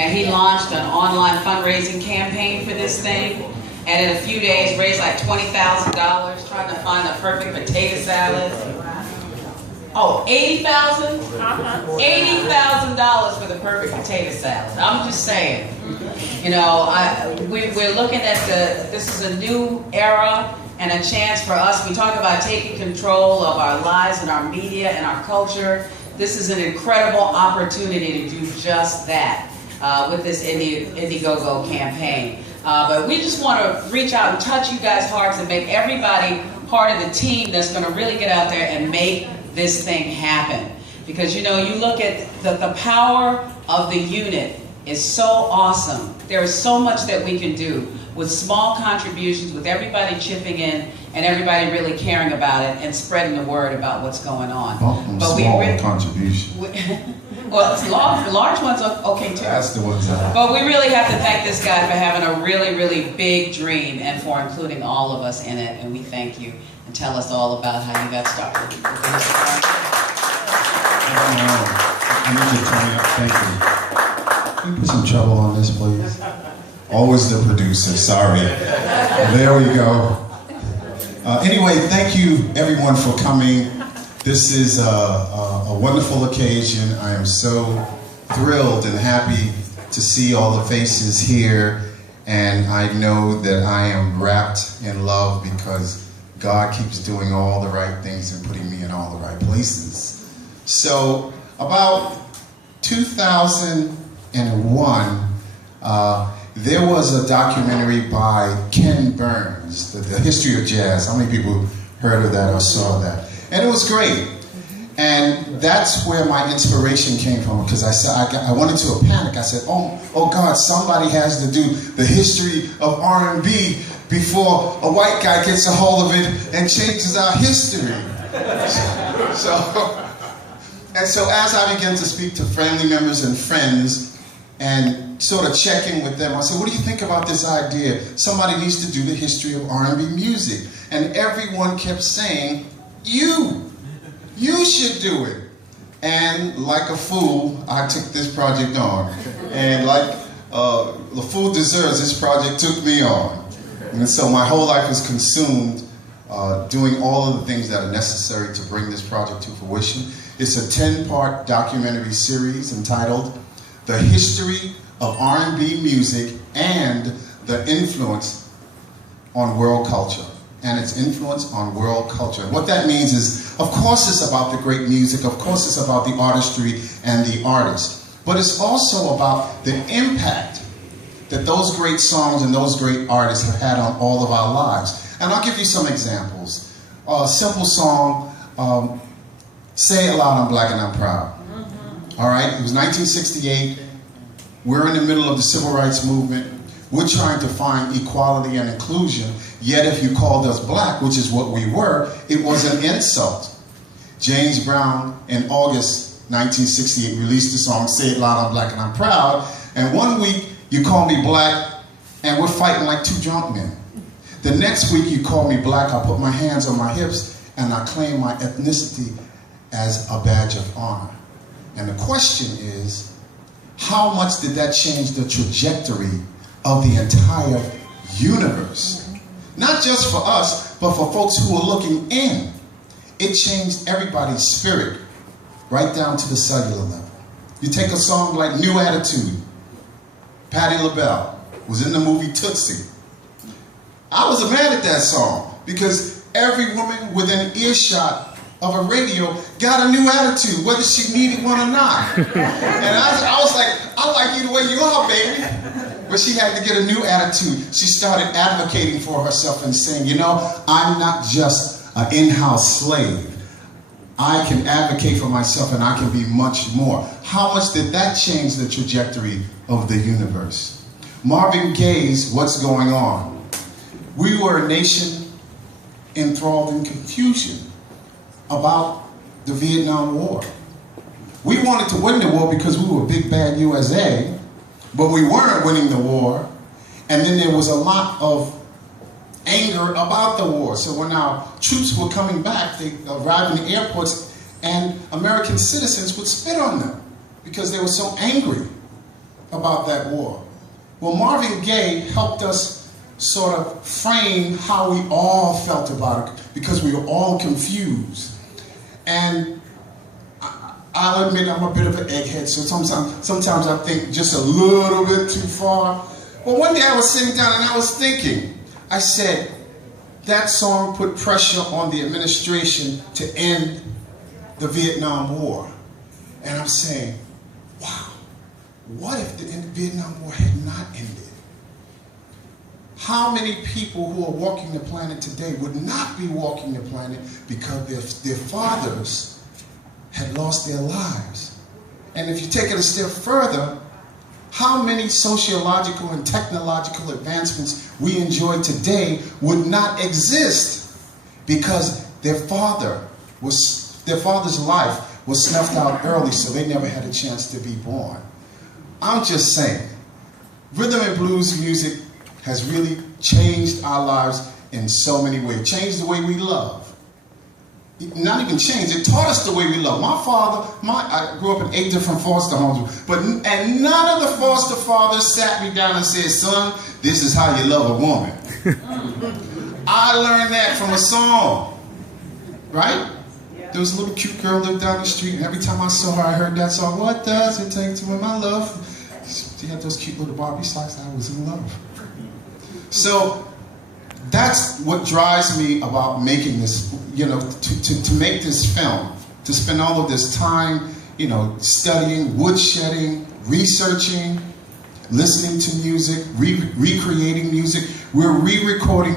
and he launched an online fundraising campaign for this thing. And in a few days, raised like $20,000 trying to find the perfect potato salad. Oh, $80,000? $80,000 for the perfect potato salad. I'm just saying. You know, we're looking at this is a new era and a chance for us. We talk about taking control of our lives and our media and our culture. This is an incredible opportunity to do just that with this Indiegogo campaign. But we just want to reach out and touch you guys' hearts and make everybody part of the team that's going to really get out there and make this thing happen. Because, you know, you look at the power of the unit is so awesome. There is so much that we can do with small contributions, with everybody chipping in and everybody really caring about it and spreading the word about what's going on. But small contributions. Well, large ones are okay too. That's the ones that. But we really have to thank this guy for having a really, really big dream and for including all of us in it. And we thank you. And tell us all about how you got started. I need you to turn me up. Thank you. Can you put some trouble on this, please? Always the producer. Sorry. There we go. Anyway, thank you everyone for coming. This is a wonderful occasion. I am so thrilled and happy to see all the faces here, and I know that I am wrapped in love because God keeps doing all the right things and putting me in all the right places. So about 2001, there was a documentary by Ken Burns, the History of Jazz. How many people heard of that or saw that? And it was great. And that's where my inspiration came from, because I said I went into a panic. I said, oh God, somebody has to do the history of R&B before a white guy gets a hold of it and changes our history. So as I began to speak to family members and friends and sort of check in with them, I said, what do you think about this idea? Somebody needs to do the history of R&B music. And everyone kept saying, you should do it. And like a fool, I took this project on. And like the fool deserves, this project took me on. And so my whole life was consumed doing all of the things that are necessary to bring this project to fruition. It's a 10-part documentary series entitled The History of R&B Music and the Influence on World Culture. And its influence on world culture. And what that means is, of course it's about the great music, of course it's about the artistry and the artist, but it's also about the impact that those great songs and those great artists have had on all of our lives. And I'll give you some examples. A simple song, Say It Loud, I'm Black and I'm Proud. All right, it was 1968. We're in the middle of the Civil Rights Movement. We're trying to find equality and inclusion, yet if you called us black, which is what we were, it was an insult. James Brown, in August 1968, released the song, Say It Loud, I'm Black and I'm Proud, and one week you call me black, and we're fighting like two drunk men. The next week you call me black, I put my hands on my hips, and I claim my ethnicity as a badge of honor. And the question is, how much did that change the trajectory of the entire universe? Not just for us, but for folks who are looking in. It changed everybody's spirit, right down to the cellular level. You take a song like New Attitude. Patti LaBelle was in the movie Tootsie. I was mad at that song because every woman within earshot of a radio got a new attitude, whether she needed one or not. And I was like, I like you the way you are, baby. But she had to get a new attitude. She started advocating for herself and saying, you know, I'm not just an in-house slave. I can advocate for myself and I can be much more. How much did that change the trajectory of the universe? Marvin Gaye's What's Going On. We were a nation enthralled in confusion about the Vietnam War. We wanted to win the war because we were big bad USA, but we weren't winning the war. And then there was a lot of anger about the war. So when our troops were coming back, they arrived in the airports and American citizens would spit on them because they were so angry about that war? Well, Marvin Gaye helped us sort of frame how we all felt about it, because we were all confused. And I'll admit I'm a bit of an egghead, so sometimes I think just a little bit too far. But one day I was sitting down and I was thinking, I said, that song put pressure on the administration to end the Vietnam War. And I'm saying, wow, what if the Vietnam War had not ended? How many people who are walking the planet today would not be walking the planet because their fathers had lost their lives? And if you take it a step further, how many sociological and technological advancements we enjoy today would not exist because their father's life was snuffed out early, so they never had a chance to be born. I'm just saying, rhythm and blues music has really changed our lives in so many ways. Changed the way we love. Not even changed, it taught us the way we love. My father, I grew up in 8 different foster homes, and none of the foster fathers sat me down and said, son, this is how you love a woman. I learned that from a song, right? There was a little cute girl lived down the street, and every time I saw her, I heard that song, what does it take to win my love? She had those cute little Barbie socks, I was in love. So that's what drives me about making this, you know, to make this film, to spend all of this time, you know, studying, woodshedding, researching, listening to music, recreating music. We're re-recording